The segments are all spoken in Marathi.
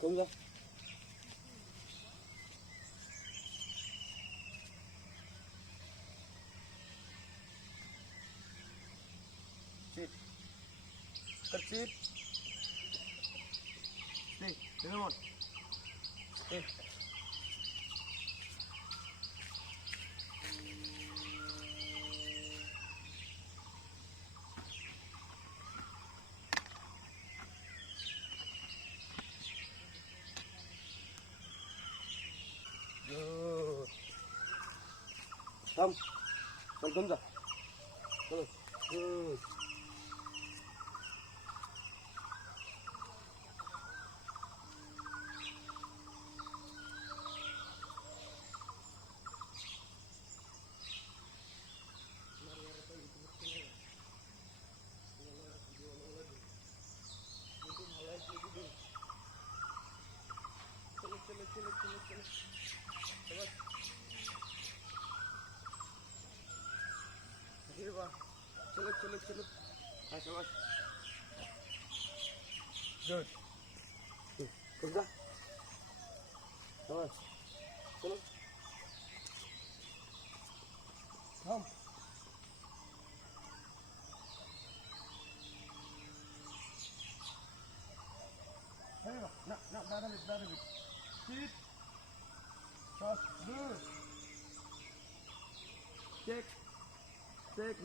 Không ra. Sit. Cut sit. Stay. Come on. Stay. Good. Come. Come ra. Come. Good. चलो चलो चलो शाबाश गुड गुड जा शाबाश चलो हम ना दादा sit fast good check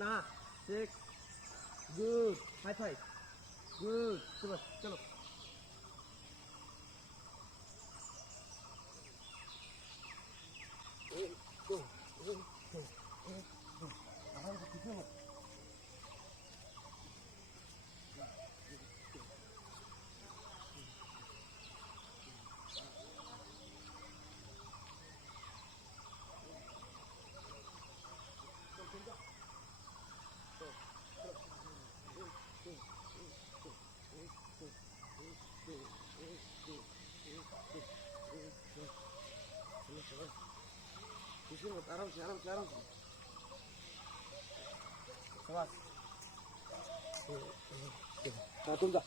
ना check good high five good चलो चलो आराम से शाबाश तुम जा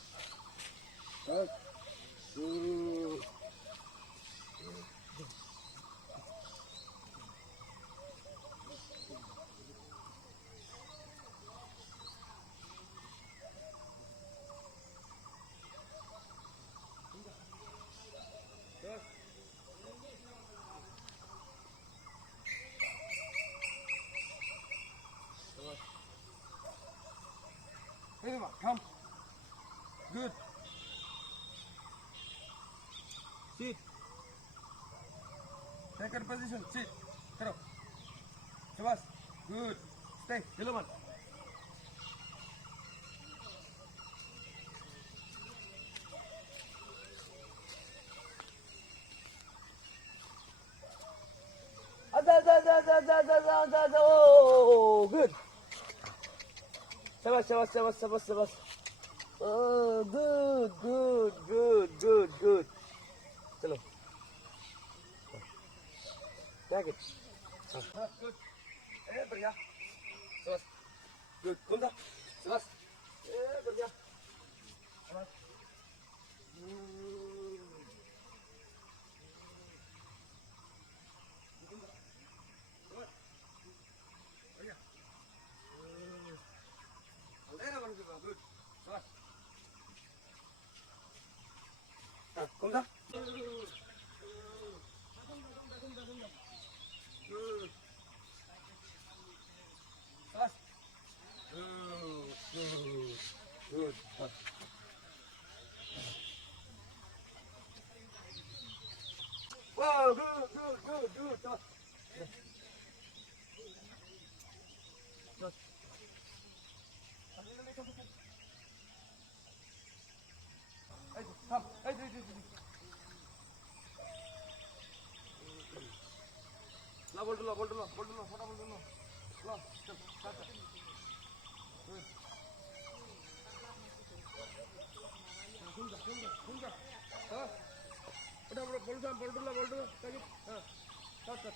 Hey, come. Good. Sit. Second position. Sit. Karo. Shabash. Good. Stay. Hello, man. Oh, good. Shabash. Oh, good. Chalo. Take it. Good. बढ़िया. Shabash. Good. Come down. Shabash. बढ़िया. Shabash. Good. Shabash. Come down. Good. Shabash. Good. Wow, good. Shabash. ला बोल लो फटा बोल लो ला चल स्टार्ट कर सुन जा हाँ udah bola dulu lagi. Start.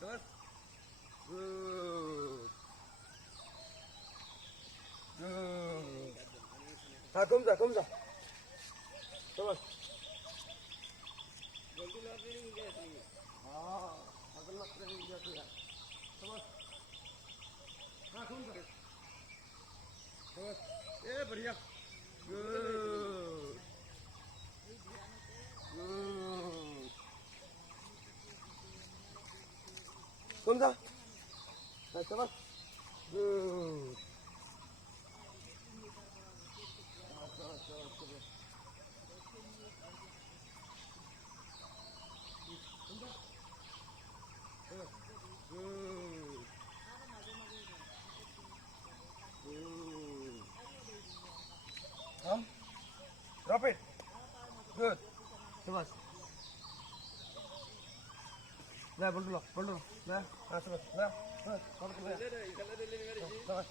Terus. Good. Come जा. Terus. अगला ट्रेनिंग जाते हैं समझ हाँ सुन कर समझ ये बढ़िया गुड सुन जा समझ good Drop it. Good. Sebas. Nah, bola dulu. Nah, sebas. Nah, sebas. Sebas.